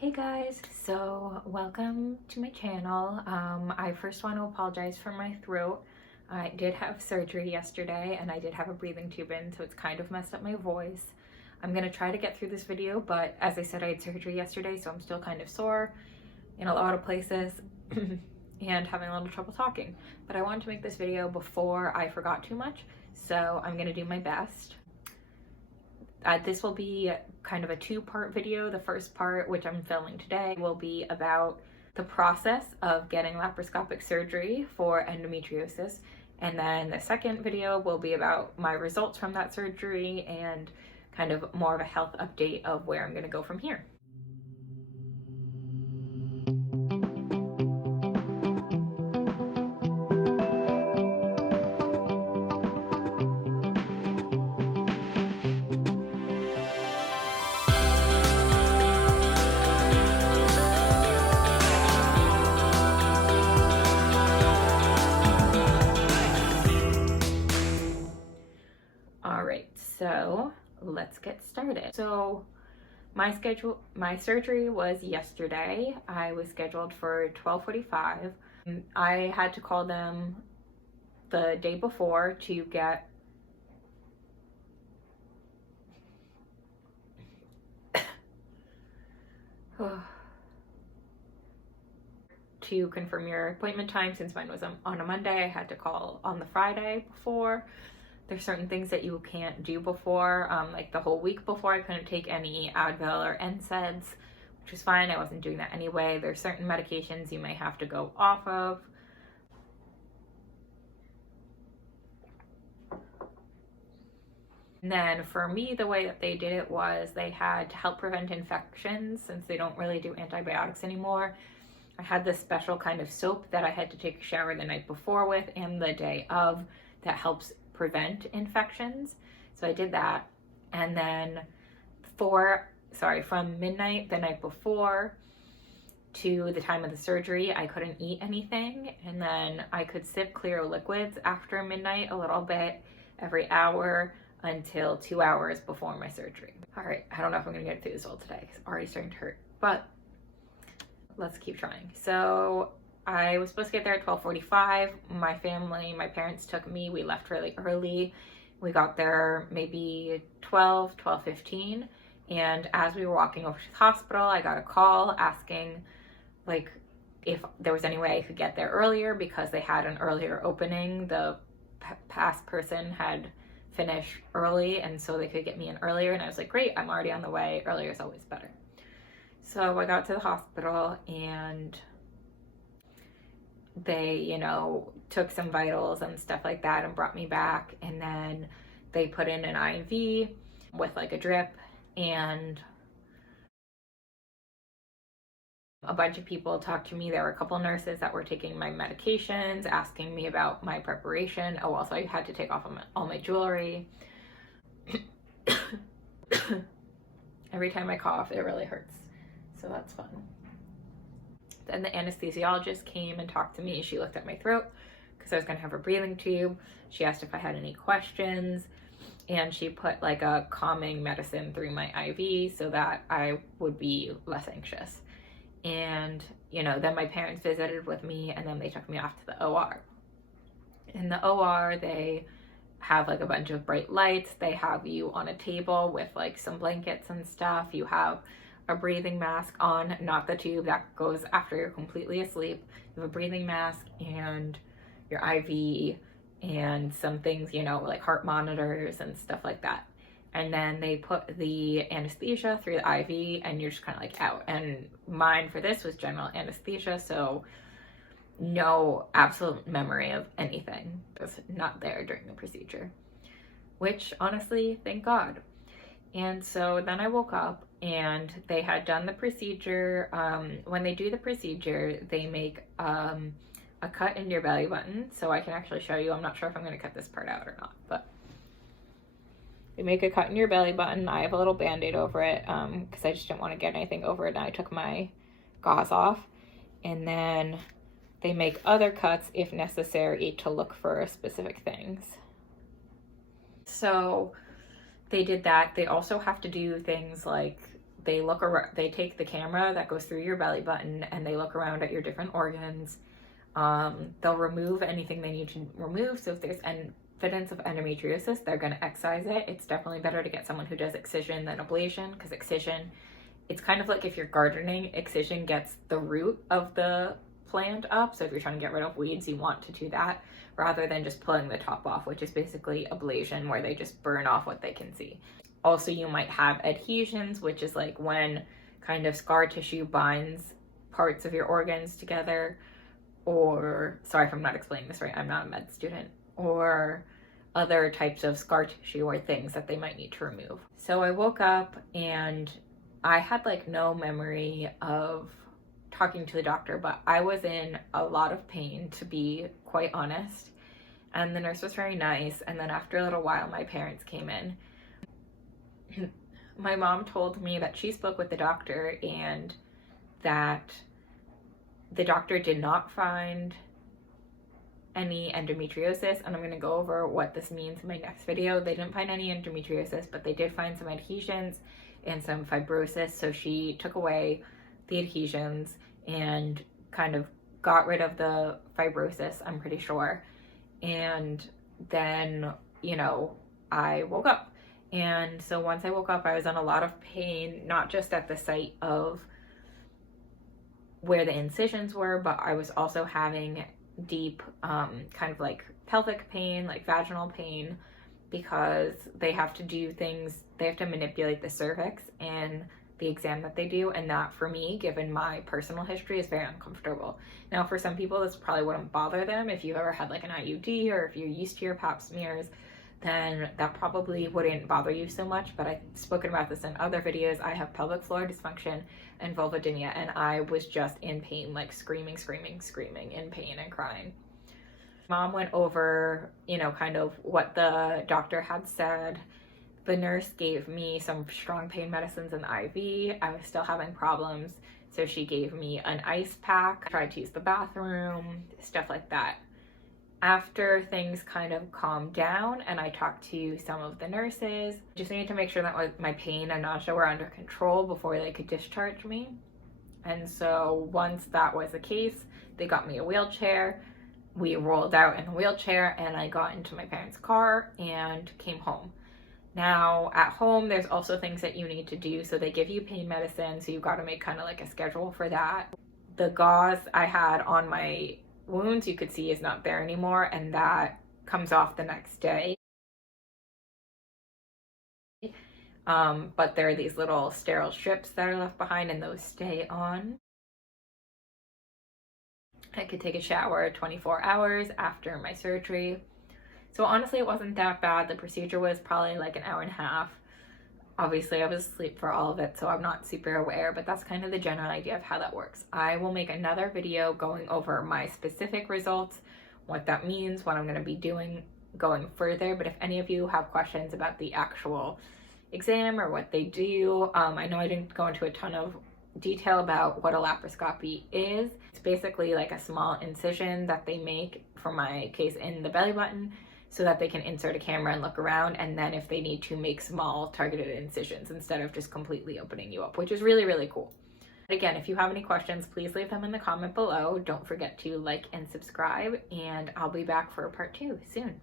Hey guys, so welcome to my channel. I first want to apologize for my throat. I did have surgery yesterday and I did have a breathing tube in, so it's kind of messed up my voice. I'm gonna try to get through this video, but as I said, I had surgery yesterday, so I'm still kind of sore in a lot of places and having a little trouble talking. But I wanted to make this video before I forgot too much, so I'm gonna do my best. This will be kind of a two-part video. The first part, which I'm filming today, will be about the process of getting laparoscopic surgery for endometriosis. And then the second video will be about my results from that surgery and kind of more of a health update of where I'm going to go from here. So let's get started. So my surgery was yesterday. I was scheduled for 12:45. I had to call them the day before to get to confirm your appointment time. Since mine was on a Monday, I had to call on the Friday before. There's certain things that you can't do before, like the whole week before I couldn't take any Advil or NSAIDs, which was fine. I wasn't doing that anyway. There's certain medications you may have to go off of. And then for me, the way that they did it was they had to help prevent infections, since they don't really do antibiotics anymore. I had this special kind of soap that I had to take a shower the night before with and the day of that helps prevent infections. So I did that. And then from midnight the night before to the time of the surgery, I couldn't eat anything. And then I could sip clear liquids after midnight a little bit every hour until 2 hours before my surgery. All right, I don't know if I'm gonna get through this all today. It's already starting to hurt, but let's keep trying. So I was supposed to get there at 12:45. My parents took me. We left really early. We got there maybe 12:15. And as we were walking over to the hospital, I got a call asking like if there was any way I could get there earlier because they had an earlier opening. The past person had finished early, and so they could get me in earlier. And I was like, great, I'm already on the way. Earlier is always better. So I got to the hospital and they, took some vitals and stuff like that and brought me back. And then they put in an IV with like a drip, and a bunch of people talked to me. There were a couple nurses that were taking my medications, asking me about my preparation. Oh, also I had to take off all my jewelry. Every time I cough, it really hurts. So that's fun. Then the anesthesiologist came and talked to me. She looked at my throat because I was gonna have a breathing tube. She asked if I had any questions, and she put like a calming medicine through my IV so that I would be less anxious. And then my parents visited with me, and then they took me off to the OR. In the OR, they have like a bunch of bright lights. They have you on a table with like some blankets and stuff. You have a breathing mask on, not the tube that goes after you're completely asleep. You have a breathing mask and your IV and some things, like heart monitors and stuff like that. And then they put the anesthesia through the IV, and you're just kind of like out. And mine for this was general anesthesia, so no absolute memory of anything. It was not there during the procedure, which honestly, thank God. And so then I woke up and they had done the procedure. When they do the procedure, they make a cut in your belly button. So I can actually show you. I'm not sure if I'm going to cut this part out or not, but they make a cut in your belly button. I have a little band-aid over it because I just didn't want to get anything over it, and I took my gauze off. And then they make other cuts if necessary to look for specific things. So they did that. They also have to do things like they look around, they take the camera that goes through your belly button and they look around at your different organs. They'll remove anything they need to remove. So if there's evidence of endometriosis, they're going to excise it. It's definitely better to get someone who does excision than ablation, because excision, it's kind of like if you're gardening, excision gets the root of the plant up. So if you're trying to get rid of weeds, you want to do that rather than just pulling the top off, which is basically ablation, where they just burn off what they can see. Also, you might have adhesions, which is like when kind of scar tissue binds parts of your organs together, or, sorry if I'm not explaining this right, I'm not a med student, or other types of scar tissue or things that they might need to remove. So I woke up and I had like no memory of talking to the doctor, but I was in a lot of pain, to be quite honest. And the nurse was very nice. And then after a little while, my parents came in. My mom told me that she spoke with the doctor and that the doctor did not find any endometriosis, and I'm going to go over what this means in my next video. They didn't find any endometriosis, but they did find some adhesions and some fibrosis. So she took away the adhesions and kind of got rid of the fibrosis, I'm pretty sure. And then, you know, I woke up. And so once I woke up, I was in a lot of pain, not just at the site of where the incisions were, but I was also having deep kind of like pelvic pain, like vaginal pain, because they have to do things, they have to manipulate the cervix in the exam that they do, and that, for me, given my personal history, is very uncomfortable. Now, for some people, this probably wouldn't bother them. If you've ever had like an IUD, or if you're used to your pap smears, then that probably wouldn't bother you so much. But I've spoken about this in other videos. I have pelvic floor dysfunction and vulvodynia, and I was just in pain, like screaming in pain and crying. Mom went over, you know, kind of what the doctor had said. The nurse gave me some strong pain medicines in the IV. I was still having problems, so she gave me an ice pack, tried to use the bathroom, stuff like that. After things kind of calmed down and I talked to some of the nurses, just needed to make sure that my pain and nausea were under control before they could discharge me. And so once that was the case, they got me a wheelchair. We rolled out in a wheelchair and I got into my parents' car and came home. Now, at home, there's also things that you need to do. So they give you pain medicine, so you've got to make kind of like a schedule for that. The gauze I had on my wounds, you could see, is not there anymore, and that comes off the next day. But there are these little sterile strips that are left behind, and those stay on. I could take a shower 24 hours after my surgery. So honestly, it wasn't that bad. The procedure was probably like an hour and a half. Obviously, I was asleep for all of it, so I'm not super aware, but that's kind of the general idea of how that works. I will make another video going over my specific results, what that means, what I'm going to be doing going further. But if any of you have questions about the actual exam or what they do, I know I didn't go into a ton of detail about what a laparoscopy is. It's basically like a small incision that they make, for my case, in the belly button, so that they can insert a camera and look around, and then if they need to, make small targeted incisions instead of just completely opening you up, which is really, really cool. Again, if you have any questions, please leave them in the comment below. Don't forget to like and subscribe, and I'll be back for part 2 soon.